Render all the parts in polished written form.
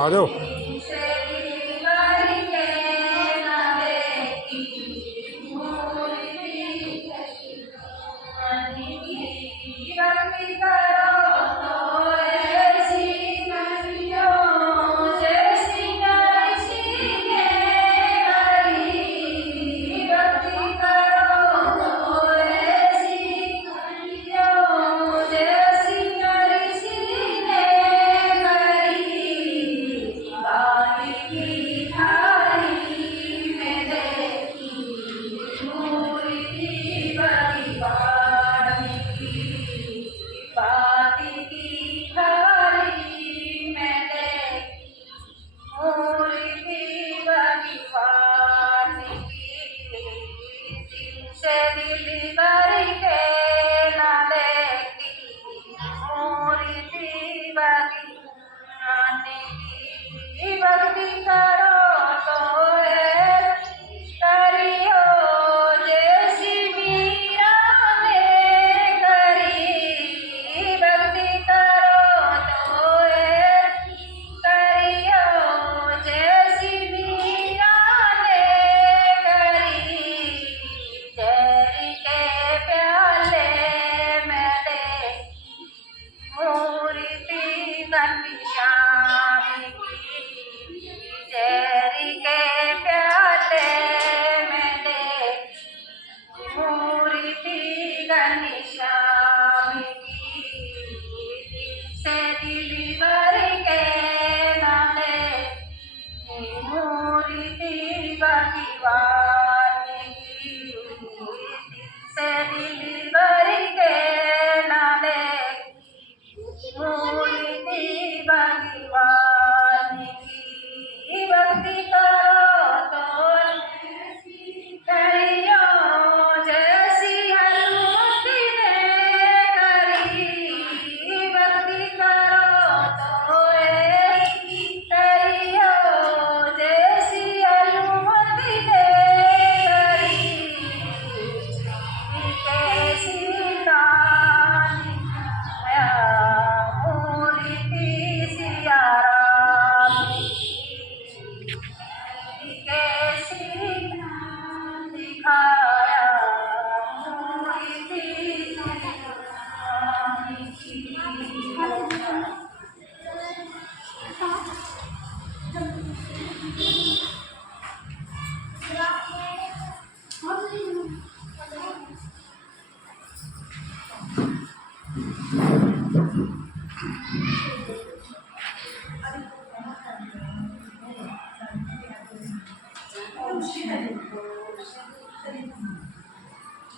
आ जाओ।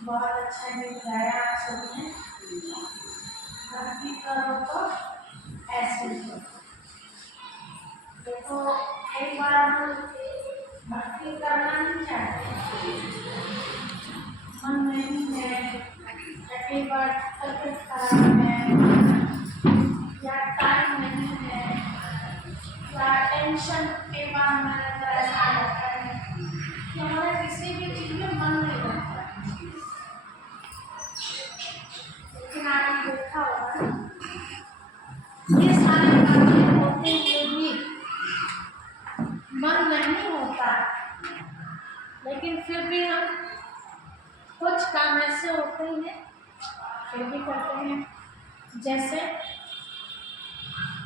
बहुत अच्छा दिखाया आप सबने। भक्ति करो तो ऐसे करो। देखो एक बार हम भक्ति करना नहीं चाहते, मन नहीं है, कई बार तबीयत खराब है या टाइम नहीं है या टेंशन के बाद में ऐसा लगता है कि हमारा किसी भी चीज में मन नहीं लगता। लेकिन आपने देखा होगा ये सारे कार्य होते हुए भी मन नहीं होता, लेकिन फिर भी हम कुछ काम ऐसे होते हैं फिर भी करते हैं। जैसे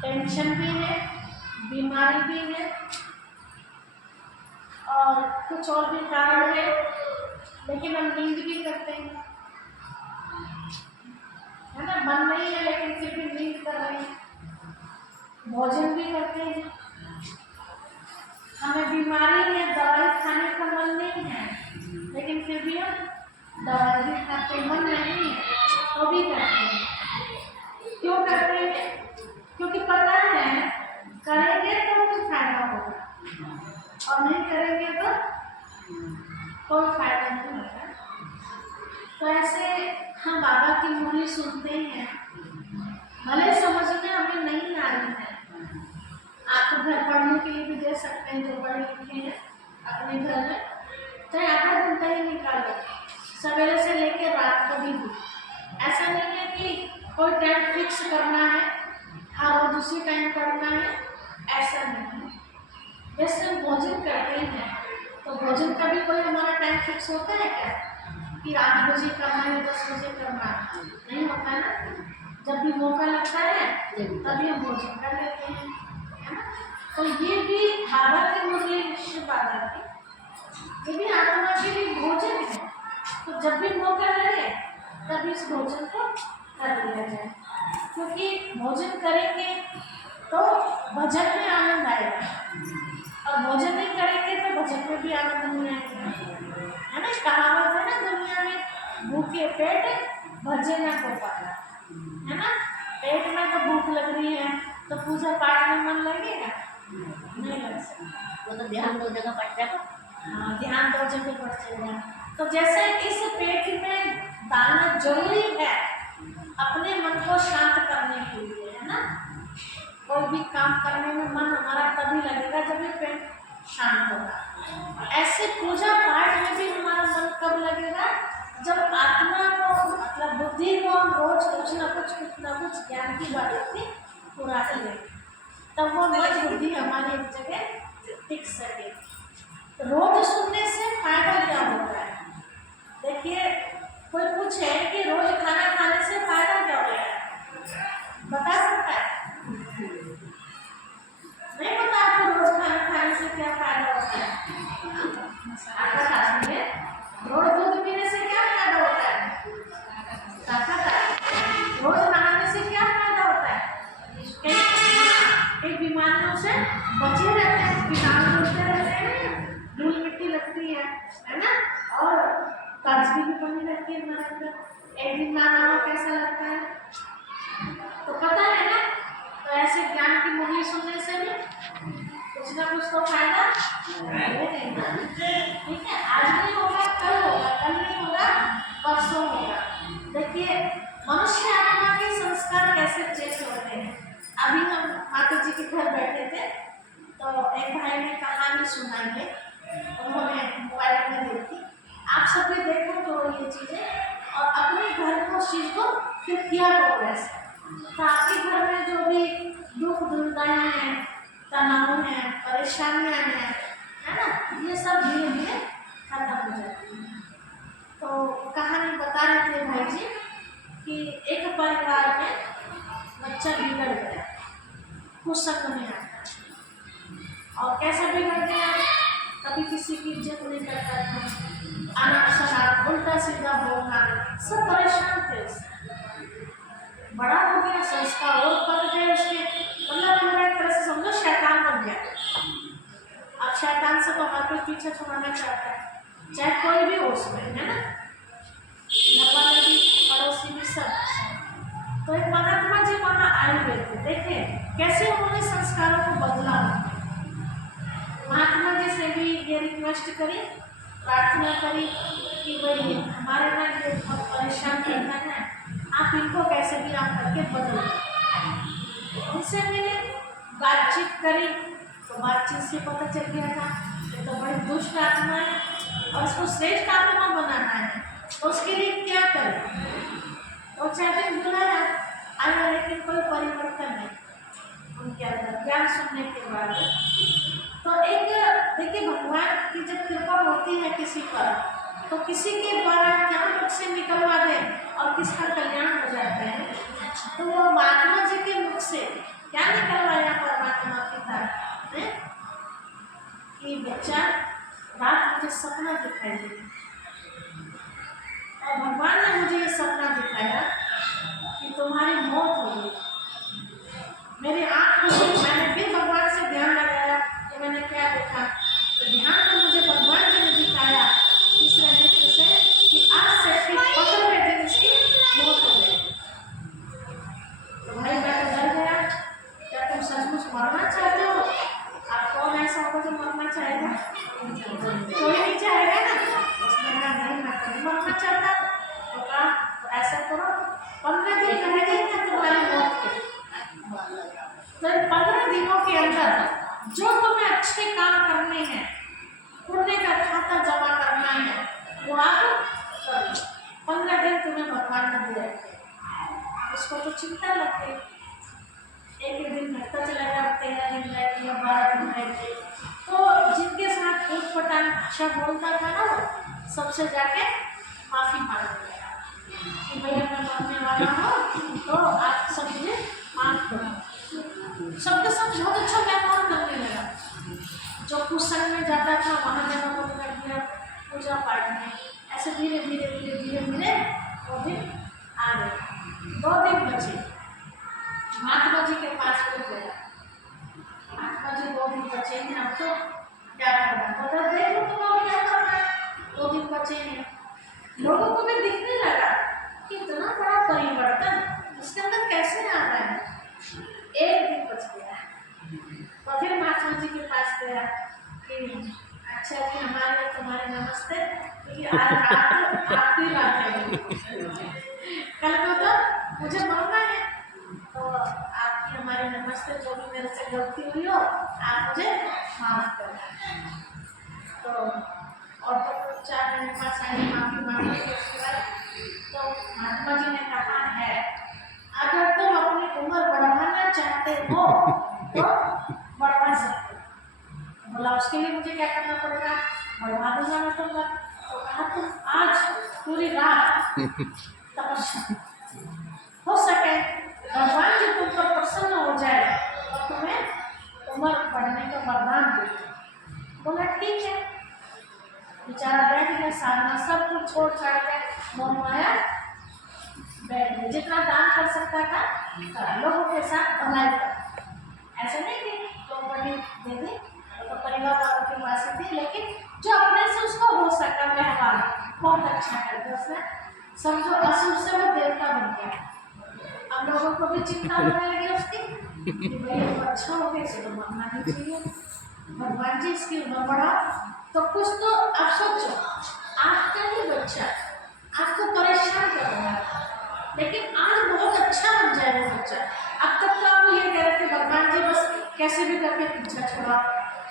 टेंशन भी है, बीमारी भी है और कुछ और भी कारण है, लेकिन हम नींद भी करते हैं, है ना। मन नहीं है लेकिन फिर भी नींद कर रहे हैं, भोजन भी करते हैं। हमें बीमारी है, दवाई खाने का मन नहीं है, लेकिन फिर भी हम दवाई भी खाते, मन नहीं है तो भी करते हैं। क्यों करते हैं? क्योंकि पता है करेंगे तो कुछ फायदा होगा और नहीं करेंगे तो कोई फायदा नहीं होगा। तो ऐसे हम बाबा की मुरली सुनते हैं, भले समझ में हमें नहीं आ रही है, आप घर पढ़ने के लिए भी दे सकते हैं, जो पढ़े लिखे हैं अपने घर में, चाहे आधा घंटा ही निकालो सवेरे से लेकर रात को भी। ऐसा नहीं है कि कोई टाइम फिक्स करना है और दूसरी टाइम पढ़ना है, ऐसा नहीं। जैसे हम भोजन करते हैं तो भोजन का भी कोई हमारा टाइम फिक्स होता है क्या कि 8 बजे करना है 10 बजे करना, नहीं होता है ना। जब भी मौका लगता है तभी हम भोजन कर लेते हैं, है ना। तो ये भी बाबा के मुरली शिव बाबा की, ये भी आत्मा के लिए भोजन है। तो जब भी मौका लगे तभी इस भोजन को कर लिया जाए, क्योंकि भोजन करेंगे तो भजन में आनंद आएगा, और भोजन नहीं करेंगे तो भजन में भी आनंद नहीं आएगा, है ना। कहावत है ना, दुनिया में भूखे पेट भजे ना को पाता, है ना। पेट में तो भूख लग रही है तो पूजा पाठ में मन लगेगा, नहीं लग सकता। वो तो ध्यान दो जगह पड़ जाएगा। हाँ, ध्यान 2 जगह पड़ जाएगा। तो जैसे इस पेट में दाना जरूरी है अपने मन को शांत करने के लिए, है ना। कोई भी काम करने में मन हमारा तभी लगेगा जब ये पेट शांत होगा। ऐसे पूजा पाठ में भी हमारा मन कब लगेगा, जब आत्मा को मतलब बुद्धि को हम रोज कुछ ना कुछ ज्ञान की बातें पूरा करें, तब वो मन बुद्धि हमारी एक जगह टिक सके। रोज सुनने से फायदा क्या होता है? देखिए, कोई पूछे कि रोज खाना खाने से फायदा क्या होता है, बता सकता है? नहीं पता आपको रोज खाना खाने से क्या फायदा होता है? आपका साथ में रोज दूध पीने से क्या फायदा होता है? ताकत है। रोज नहाने से क्या फायदा होता है? कई बीमारियों से बचे रहते हैं, कीटाणु उड़ते रहते हैं, धूल मिट्टी लगती है ना, और ताजगी भी बनी रहती है हमारे अंदर। एक दिन ना नहाओ कैसा लगता है, तो पता है ना। तो ऐसे ज्ञान की मुरली सुनने से भी कुछ ना कुछ तो फायदा मिलेगा, ठीक है। आज नहीं होगा कल होगा, कल नहीं होगा परसों होगा। देखिए, मनुष्य आत्मा के संस्कार कैसे चेंज होते हैं। अभी हम माता जी के घर बैठे थे तो एक भाई ने कहानी सुनाई है, उन्होंने मोबाइल में देखी। आप सब भी देखो तो ये चीज़ें, और अपने घर को चीज़ को फिर किया करो ऐसे। तो आपके घर में जो भी दुख दुर्दाएं हैं, तनाव हैं, परेशानियां हैं, है ना, ये सब धीरे धीरे खत्म हो जाती है। तो कहानी बता रहे थे भाई जी कि एक परिवार में बच्चा बिगड़ गया, कुसंग में आता, और कैसा बिगड़ गया, कभी किसी की इज्जत नहीं करता था, अनाप शनाप उल्टा सीधा बोलना, सब परेशान थे उससे। बड़ा हो गया, संस्कार और बढ़ गए उसके, मतलब पूरा एक तरह से समझो शैतान बन गया। अब शैतान से तो हमारे पीछे छुड़ाना चाहता है, चाहे कोई भी हो उसमें, है ना, घर वाले भी, पड़ोसी भी, सब। तो एक महात्मा जी वहाँ आए हुए थे, देखे कैसे उन्होंने संस्कारों को बदला। महात्मा जी से भी ये रिक्वेस्ट करी, प्रार्थना करी कि भाई हमारे ना ये बहुत परेशान करता है, आप इनको कैसे भी आप करके बदल दो। उनसे मिले, बातचीत करी, तो बातचीत से पता चल गया था ये तो बड़ी दुष्ट आत्मा है और उसको श्रेष्ठ आत्मा बनाना है, तो उसके लिए क्या करें। तो चाहते बुलाया आया, लेकिन कोई परिवर्तन नहीं उनके अंदर ज्ञान सुनने के बाद। तो एक देखिए, भगवान की जब कृपा होती है किसी पर, तो किसी के द्वारा ज्ञान मुख से निकलवा दे और किसका कल्याण हो जाता है। तो वो महात्मा जी के मुख से क्या निकलवाया परमात्मा पिता ने कि बच्चा रात मुझे सपना दिखाई दिया, और भगवान ने मुझे ये सपना दिखाया कि तुम्हारी मौत हो गई। मेरी आँख खुली, मैंने फिर भगवान से ध्यान लगाया कि मैंने क्या देखा, तो ध्यान में मुझे भगवान जी ने दिखाया तीसरे नेत्र से कि आज से ठीक 15वें दिन इसकी मौत हो गई। तो भाई मैं तो डर गया, क्या तुम सचमुच मरना चाहते हो? आप कौन ऐसा होगा जो मरना चाहेगा? कोई नहीं चाहेगा ना। उसने कहा नहीं, मैं कभी मरना चाहता। तो कहा तो ऐसा करो, 15 दिन रहेगा ना तुम्हारी मौत के, तो 15 दिनों के अंदर जो तुम्हें अच्छे काम करने हैं, पुण्य का खाता जमा करना है, वो आप कर लो। 15 दिन तुम्हें भगवान ने दे रखे। उसको तो चिंता लग गई, एक एक दिन घटता चला गया, 13 दिन रह गए या 12 दिन रह गए। तो जिनके साथ एक पटान अच्छा बोलता था ना, वो सबसे जाके माफ़ी मांगने लगा कि भैया मैं मरने वाला हूँ, तो आप सब मुझे माफ करो। सबके साथ बहुत अच्छा व्यवहार करने लगा। जो कुशन में जाता था वहाँ जाना बंद कर दिया, पूजा पाठ में। ऐसे धीरे धीरे धीरे धीरे धीरे वो दिन आ गए। 2 दिन बचे, महात्मा जी के पास को गया। महात्मा जी 2 दिन बचे हैं, अब तो क्या करना, तो देखो तुम अब क्या करना है, 2 दिन बचे हैं। लोगों को भी दिखने लगा कि इतना बड़ा परिवर्तन इसके अंदर कैसे आ रहा है। 1 दिन बच गया, तो फिर महात्मा जी के पास गया कि अच्छा जी हमारे तुम्हारे नमस्ते, क्योंकि आज रात आखिरी रात है, कल को तो मुझे मरना है, तो आपकी हमारे नमस्ते, जो भी मेरे से गलती हुई हो आप मुझे माफ करना। तो और तो 4 महीने 5 महीने माफी मांगी। उसके बाद तो महात्मा जी ने कहा है अगर तुम अपनी उम्र बढ़ाना चाहते हो तो बढ़वा सकते हो। बोला उसके लिए मुझे क्या करना पड़ेगा, बढ़वा दूंगा मैं तुमको। तो कहा तुम आज पूरी रात तपस्या, हो सके भगवान जी तुम पर प्रसन्न हो जाए और तुम्हें उम्र बढ़ने का वरदान दे। बोला ठीक है। बेचारा बैठ गया, साधना सब कुछ छोड़ छाड़ के मोह माया बैठ गया। जितना दान कर सकता था लोगों के साथ भलाई कर, ऐसा नहीं कि लोग बड़ी दे दे, तो परिवार वालों के पास ही थी, लेकिन जो अपने से उसको हो सका व्यवहार बहुत अच्छा कर दिया उसने। समझो असुर से वो देवता बन गया। अब लोगों को भी चिंता होने लगी उसकी कि भाई वो अच्छा हो गया, इसे तो मरना नहीं चाहिए, भगवान जी इसकी उम्र बढ़ा। तो कुछ तो आप सोचो, आपका ही बच्चा आपको परेशान कर रहा है, लेकिन आज बहुत अच्छा बन जाए वो बच्चा। अब तक तो आप ये कह रहे थे भगवान जी बस कैसे भी करके पीछा छोड़ा,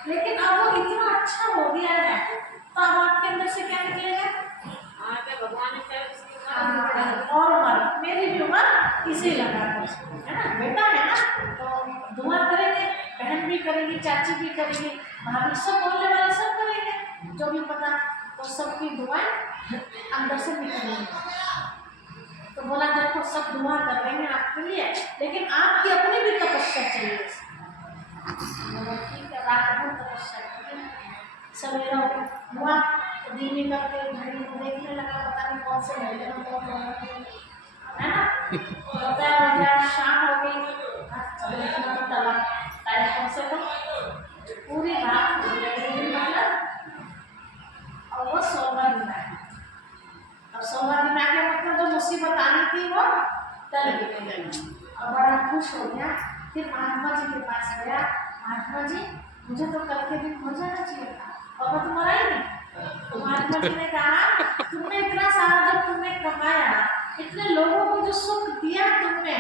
लेकिन अब वो इतना अच्छा हो गया है, तो अब आपके अंदर से क्या निकलेगा, भगवान और उम्र मेरी भी उम्र इसे लगा है ना, बेटा है ना, तो दुआ करेंगे, बहन भी करेगी, चाची भी करेगी, भाभी सब बोलने वाले सब करेंगे, जो भी पता, तो सबकी दुआएं अंदर से निकलेंगी। तो बोला देखो सब दुआ कर रहे हैं आपके लिए, लेकिन आपकी अपनी भी तपस्या चाहिए। बोला ठीक है, रात भर तपस्या करें। सवेरा हुआ तो धीमे करके घड़ी को देखने लगा, पता नहीं कौन से घड़ी में कौन है ना, बताया बजा शाम हो गई, देखना तो तला टाइम कम से कम पूरी रात और वो 16वां दिन आया। अब 16वां दिन आ गया, मतलब जो मुसीबत आनी थी वो टल गई और बड़ा खुश हो गया। फिर महात्मा जी के पास गया, महात्मा जी मुझे तो कल के दिन हो जाना चाहिए था, और तुम आई नहीं। तो महात्मा जी ने कहा तुमने इतना सारा जब तुमने कमाया, इतने लोगों को जो सुख दिया तुमने,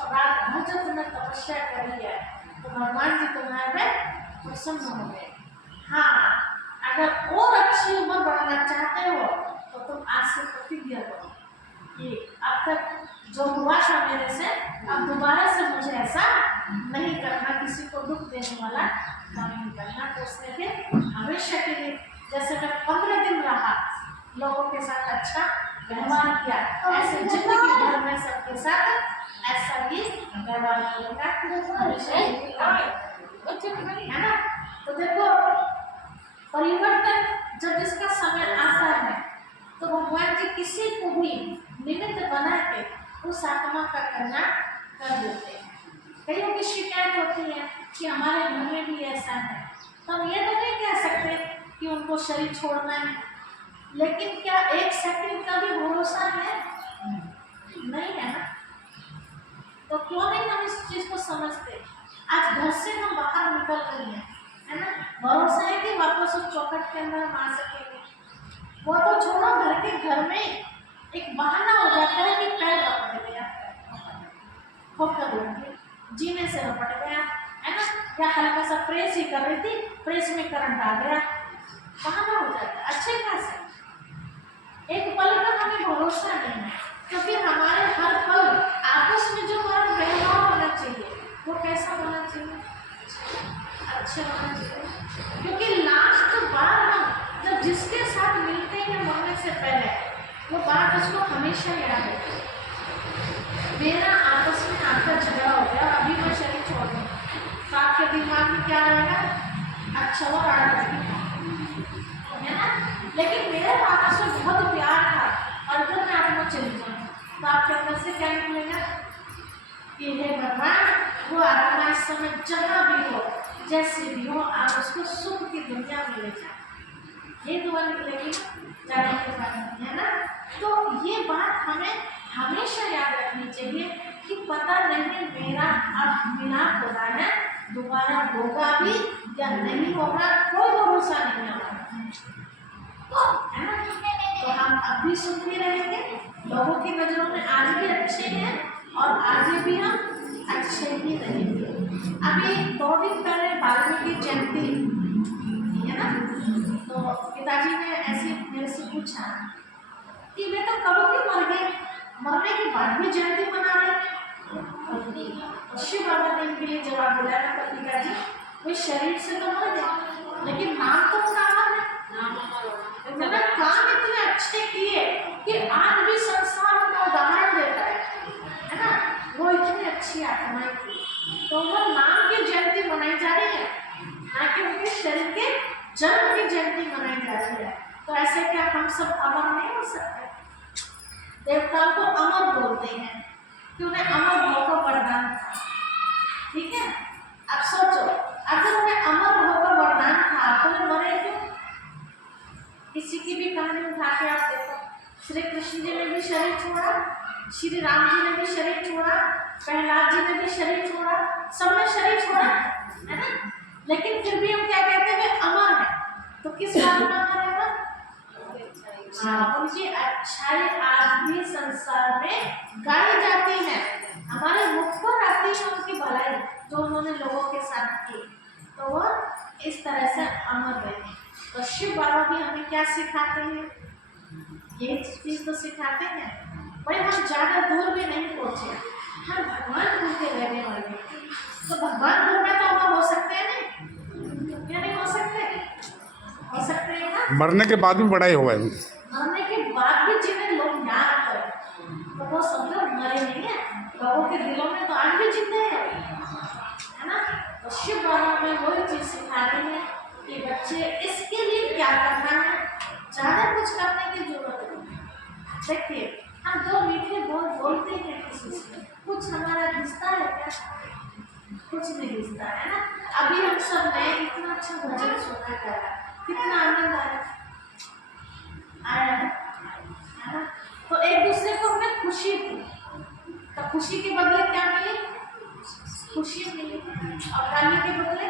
और रात भर जो तुमने तपस्या करी है, तो भगवान जी तुम्हारे पे प्रसन्न हो गए। हाँ, अगर और अच्छी उम्र बढ़ाना चाहते हो तो तुम आज से प्रतिज्ञा करो कि अब तक जो हुआ था मेरे से, अब दोबारा से मुझे ऐसा नहीं करना, किसी को दुख देने वाला काम नहीं करना। तो उसने फिर हमेशा के लिए, जैसे मैं 15 दिन रहा लोगों के साथ अच्छा व्यवहार किया, ऐसे जिंदगी भर में सबके साथ ऐसा ही व्यवहार करेगा हमेशा, है ना। तो देखो परिवर्तन जब इसका समय आता है तो भगवान जी किसी को भी निमित्त बना के उस आत्मा का कल्याण कर देते हैं। कईयों की शिकायत होती है कि हमारे घर में भी ऐसा है, तो हम ये तो नहीं कह सकते कि उनको शरीर छोड़ना है, लेकिन क्या 1 सेकंड का भी भरोसा है? नहीं है ना। तो क्यों नहीं हम इस चीज को समझते। आज घर से हम बाहर निकल रहे हैं, है ना, भरोसा है कि वापस उस चौखट के अंदर हम आ सकेंगे। वो तो छोड़ो, घर में एक बहाना हो जाता है कि पैर रपट गया, ठोकर लगी, जीने से रपट गया, है ना, या हल्का सा प्रेस ही कर रही थी, प्रेस में करंट आ गया, बहाना हो जाता है अच्छे खासे। एक पल का हमें भरोसा नहीं है, क्योंकि हमारे हर पल आपस में जो हमारा व्यवहार होना चाहिए वो अच्छे होना चाहिए, क्योंकि लास्ट बार हम जब जिसके साथ मिलते हैं मरने से पहले वो बात उसको हमेशा याद है। मेरा आपस में आपका झगड़ा हो गया, अभी मैं शरीर छोड़ दूँ तो आपके दिमाग में क्या रहेगा? अच्छा वो है ना। लेकिन मेरे आपस में बहुत प्यार था और अगर मैं आपको चली जाऊँ तो आपके अंदर से क्या निकलेगा कि हे भगवान, वो आत्मा इस समय जहाँ भी हो, जैसे भी हो, आप उसको सुख की दुनिया में ले जाए, ये दुआ निकलेगी जाने के बाद, है ना। तो ये बात हमें हमेशा याद रखनी चाहिए कि पता नहीं मेरा अब मिलाप होना है, दोबारा होगा भी या नहीं होगा, कोई भरोसा नहीं हमारा, है ना। तो हम अब भी सुनते रहेंगे, लोगों की नजरों में आज भी अच्छे हैं और आगे भी हम अच्छे ही रहेंगे। अभी 2 दिन पहले वाल्मीकि जयंती है ना, तो पिताजी ने ऐसे मेरे से पूछा कि मैं तो कब की मर गई, मरने के बाद भी जयंती मना रहे। शिव बाबा ने इनके लिए जवाब दिया था, पिताजी वो शरीर से तो मर गए लेकिन नाम तो उनका अमर है, उन्होंने काम इतने अच्छे किए कि आज भी संसार उनका उदाहरण देता है ना। वो इतनी अच्छी आत्माएं थी, तो वो नाम की जयंती मनाई जा रही है, ना कि उनके शरीर के जन्म की जयंती मनाई जा रही है। तो ऐसे क्या हम सब अमर नहीं हो सकते? देवताओं को अमर बोलते हैं कि उन्हें अमर भाव का वरदान था, ठीक है। अब सोचो, अगर उन्हें अमर भाव का वरदान था तो वे मरे क्यों? किसी की भी कहानी उठा के आप देखो, श्री कृष्ण जी ने भी शरीर छोड़ा, श्री राम जी ने भी शरीर छोड़ा, प्रहलाद जी ने भी शरीर छोड़ा, सबने शरीर छोड़ा, है ना। लेकिन फिर भी हम क्या कहते हैं? वे अमर है। तो किस बात में अमर है? उनकी अच्छाई आज भी संसार में गाई जाती है, हमारे मुख पर आती है उनकी भलाई जो उन्होंने लोगों के साथ की, तो वो इस तरह से अमर रहे। तो शिव बाबा भी हमें क्या सिखाते हैं? ये चीज तो सिखाते हैं भाई, हम ज्यादा दूर भी नहीं पहुंचे, हम भगवान गुरु के रहने वाले, तो भगवान गुरु में तो हम हो सकते हैं नहीं? क्या नहीं हो सकते? हो सकते हैं ना। मरने के बाद भी बड़ाई हुआ है, मरने के बाद भी जिन्हें लोग याद करें तो वो सब लोग मरे नहीं है, लोगों के दिलों में तो आज भी जिंदे हैं, है ना। तो शिव बाबा में वही चीज सिखा रही है कि बच्चे इसके लिए क्या करना है, ज्यादा कुछ करने की जरूरत नहीं। देखिए, हम दो मीठे बोल बोलते हैं किसी से, कुछ हमारा रिश्ता है क्या? कुछ नहीं रिश्ता, है ना। अभी हम सब नए इतना अच्छा भजन सुना कर रहा, कितना आनंद आया है ना। तो एक दूसरे को हमें खुशी दी, तो खुशी के बदले क्या मिली? खुशी मिली, और गाली के बदले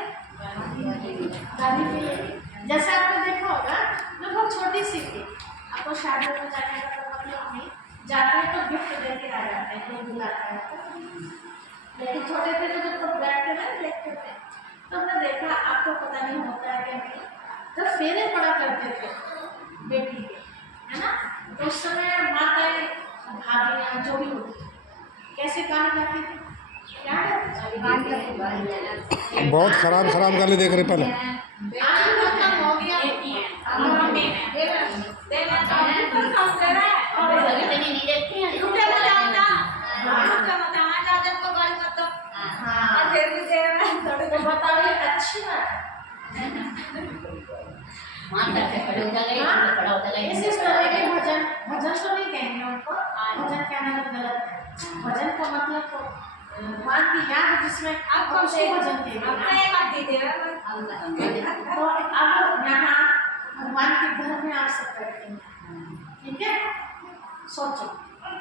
गाली मिली। जैसे आपने देखा होगा, मैं बहुत छोटी सी थी, आपको शादी में जाने का तो मतलब नहीं, जाते हैं तो गिफ्ट देके आ जाते हैं, कोई बुलाता है तो। लेकिन छोटे थे तो जब बैठते थे देखते थे, तो हमने देखा, आपको पता नहीं होता है क्या नहीं, जब फेरे पड़ा करते थे बेटी के, है ना, तो उस समय माताएं भाभियाँ जो भी होती कैसे गाने गाती थी? बहुत खराब गाली देख रहे पहले। बताइए, अच्छी बात इस तरह के भजन तो नहीं कहेंगे उनको, भजन कहना तो गलत है। भजन का मतलब तो भगवान की याद जिसमें आप उसको भजन देंगे। तो अब यहाँ भगवान के घर में आप सब बैठे हैं, ठीक है। सोचो,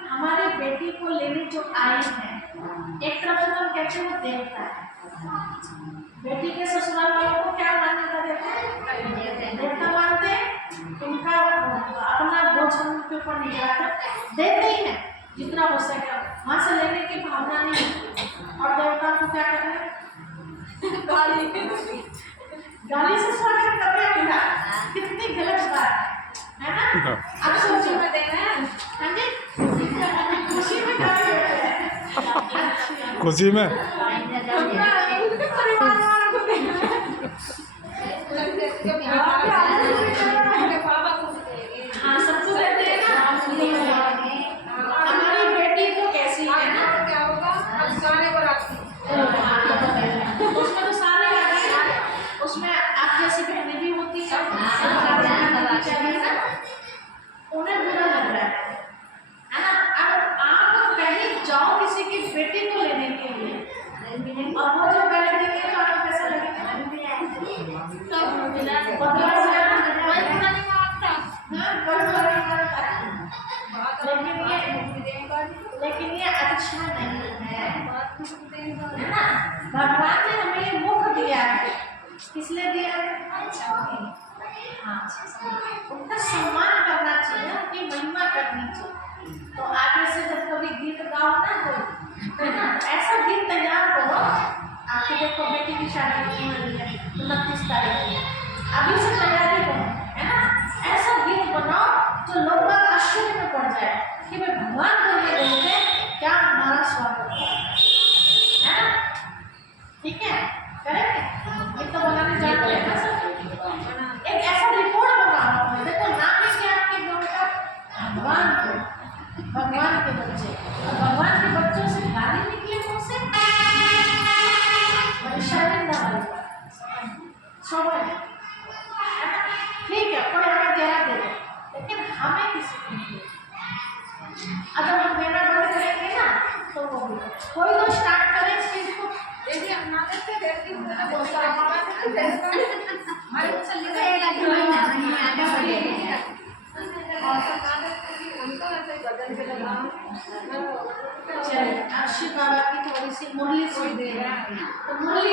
हमारे बेटी को लेने जो आए हैं, एक तरफ से हम कहते हैं देवता है, बेटी के ससुराल वालों को क्या मान्यता देते हैं? देवता मानते हैं। उनका अपना बोझ उनके ऊपर नहीं जाता, देते ही है जितना हो सके, वहाँ से लेने की भावना नहीं है। और देवता को क्या करते हैं? गाली से स्वागत करते हैं उनका, कितनी गलत बात है ना। अब सोचो, हाँ जी, खुशी में गाली देते हैं, खुशी में हाँ सबको कहते हैं ना, हमारी बेटी तो कैसी है ना, उसमें तो सारे आ गए ना, उसमें आप जैसी बहनें भी होती हैं, उन्हें बुरा लग रहा है ना। अब आप कहीं जाओ किसी की बेटी को लेने के लिए और वो जो पहले देंगे तो आपको कैसा लगेगा? लेकिन ये अच्छा नहीं है ना। भगवान ने हमें ये मुख दिया है, किस लिए दिया है? हाँ, उनका सम्मान करना चाहिए, उनकी महिमा करनी चाहिए। तो आगे से जब कभी गीत गाओ ना तो ऐसा गीत तैयार करो। आपके देखो बेटी की शादी होने वाली है 29 तारीख को, अभी से तैयारी करो, है ना। ऐसा गीत बनाओ जो लोग आश्चर्य में पड़ जाए कि भाई भगवान को ये बोलते क्या हमारा स्वागत है ना। ठीक है, करेंगे गीत तो बनाने जानते हैं ना सब। एक ऐसा रिपोर्ट बनाओ, देखो नाम है क्या आपके गाँव का? भगवान को, भगवान के बच्चे, और भगवान के बच्चों से गाली निकले मुझसे, शर्मिंदा वाली बात, स्वाभाविक है ना। ठीक है, कोई हमें देना दे दो, लेकिन हमें किसी को नहीं देना। अगर हम देना बंद करेंगे ना तो वो भी कोई तो स्टार्ट करे इस चीज को। चलिए, अब शिव बाबा की थोड़ी सी मुरली सुन दे रहे हैं, तो मुरली